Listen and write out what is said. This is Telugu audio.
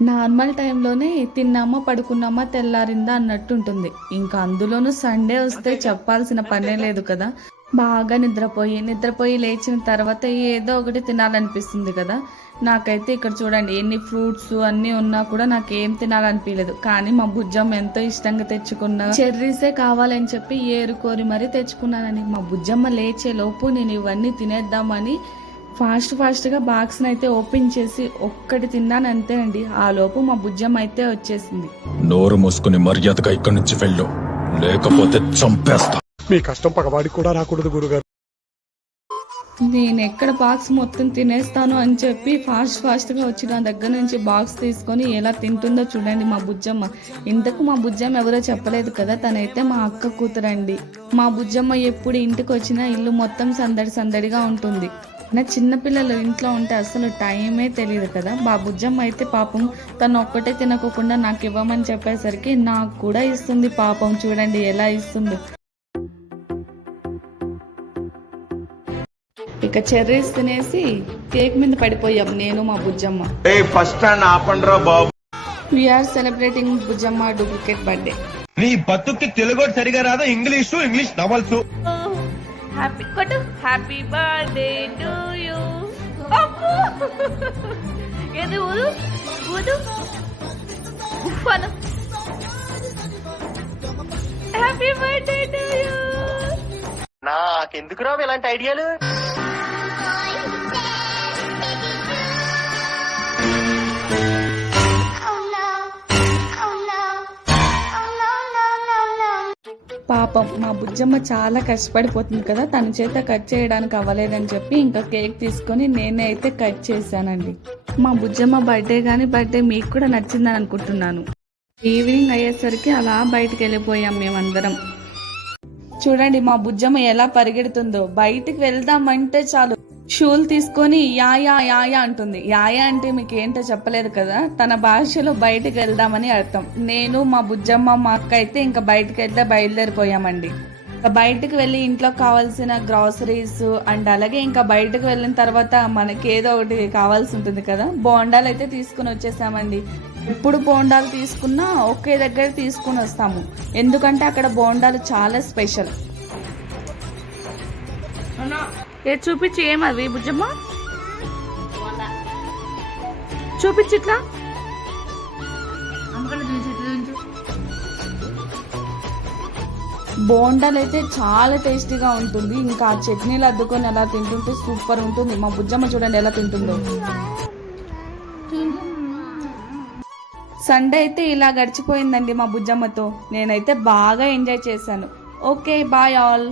నార్మల్ టైంలోనే తిన్నామా పడుకున్నామా తెల్లారిందా అన్నట్టుంటుంది. ఇంకా అందులోనూ సండే వస్తే చెప్పాల్సిన పనే లేదు కదా. బాగా నిద్రపోయి లేచిన తర్వాత ఏదో ఒకటి తినాలనిపిస్తుంది కదా. నాకైతే ఇక్కడ చూడండి ఎన్ని ఫ్రూట్స్ అన్నీ ఉన్నా కూడా నాకేం తినాలనిపించలేదు. కానీ మా బుజ్జమ్మ ఎంతో ఇష్టంగా తెచ్చుకున్న చెర్రీసే కావాలని చెప్పి ఏరుకోరి మరీ తెచ్చుకున్నానని. మా బుజ్జమ్మ లేచే లోపు నేను ఇవన్నీ తినేద్దామని ఫాస్ట్గా బాక్స్ని అయితే ఓపెన్ చేసి ఒక్కటి తిన్నాను అంతే అండి. ఆ లోపు మా బుజ్జమ్మ అయితే వచ్చేసింది. నోరు మూసుకుని మర్యాదగా ఇక్కడి నుంచి వెళ్ళు, లేకపోతే చంపేస్తా. మీ కష్టం పగవాడికి కూడా రాకూడదు గురుగారు. నేను ఎక్కడ బాక్స్ మొత్తం తినేస్తాను అని చెప్పి ఫాస్ట్గా వచ్చి నా దగ్గర నుంచి బాక్స్ తీసుకొని ఎలా తింటుందో చూడండి మా బుజ్జమ్మ. ఇంతకు మా బుజ్జమ్మ ఎవరో చెప్పలేదు కదా, తనైతే మా అక్క కూతురండి. మా బుజ్జమ్మ ఎప్పుడు ఇంటికి వచ్చినా ఇల్లు మొత్తం సందడిగా ఉంటుంది. నా చిన్నపిల్లలు ఇంట్లో ఉంటే అసలు టైమే తెలియదు కదా. మా బుజ్జమ్మ అయితే పాపం తను ఒక్కటే తినకోకుండా నాకు ఇవ్వమని చెప్పేసరికి నాకు కూడా ఇస్తుంది. పాపం చూడండి ఎలా ఇస్తుందో. ఇక చెర్రీస్ తినేసి కేక్ మీద పడిపోయాం నేను మా Bujjamma. We're celebrating Bujjamma duplicate birthday. నీ బతుక్కి తెలుగు సరిగా రాదా, English novels. Happy birthday to you. ఏది ఊదు ఊదు ఉఫ్ఫను. Happy birthday to you. నాకెందుకు రావు ఇలాంటి ఐడియాలు? పాపం మా బుజ్జమ్మ చాలా కష్టపడిపోతుంది కదా, తన చేత కట్ చేయడానికి అవ్వలేదని చెప్పి ఇంకా కేక్ తీసుకొని నేనే అయితే కట్ చేశానండి. మా బుజ్జమ్మ బర్త్డే మీకు కూడా నచ్చిందని అనుకుంటున్నాను. ఈవినింగ్ అయ్యేసరికి అలా బయటికి వెళ్ళిపోయాం మేమందరం. చూడండి మా బుజ్జమ్మ ఎలా పరిగెడుతుందో. బయటికి వెళ్దామంటే చాలు షూలు తీసుకొని యాయా అంటుంది. యాయా అంటే మీకు ఏంటో చెప్పలేదు కదా, తన భాషలో బయటికి వెళ్దామని అర్థం. నేను మా బుజ్జమ్మ మా అక్క అయితే ఇంకా బయటకు అయితే బయలుదేరిపోయామండి. బయటకు వెళ్ళి ఇంట్లో కావాల్సిన గ్రాసరీస్ అండ్ అలాగే ఇంకా బయటకు వెళ్ళిన తర్వాత మనకి ఏదో ఒకటి కావాల్సి ఉంటుంది కదా. బోండాలు అయితే తీసుకుని వచ్చేసామండి. ఎప్పుడు బోండాలు తీసుకున్నా ఒకే దగ్గర తీసుకుని వస్తాము, ఎందుకంటే అక్కడ బోండాలు చాలా స్పెషల్. ఏ చూపించి ఏమది బుజ్జమ్మ, చూపించి ఇట్లా. బోండాలు అయితే చాలా టేస్టీగా ఉంటుంది. ఇంకా ఆ చట్నీలు అద్దుకొని ఎలా తింటుంటే సూపర్ ఉంటుంది. మా బుజ్జమ్మ చూడండి ఎలా తింటుందో. సండే అయితే ఇలా గడిచిపోయిందండి మా బుజ్జమ్మతో. నేనైతే బాగా ఎంజాయ్ చేశాను. Okay bye all.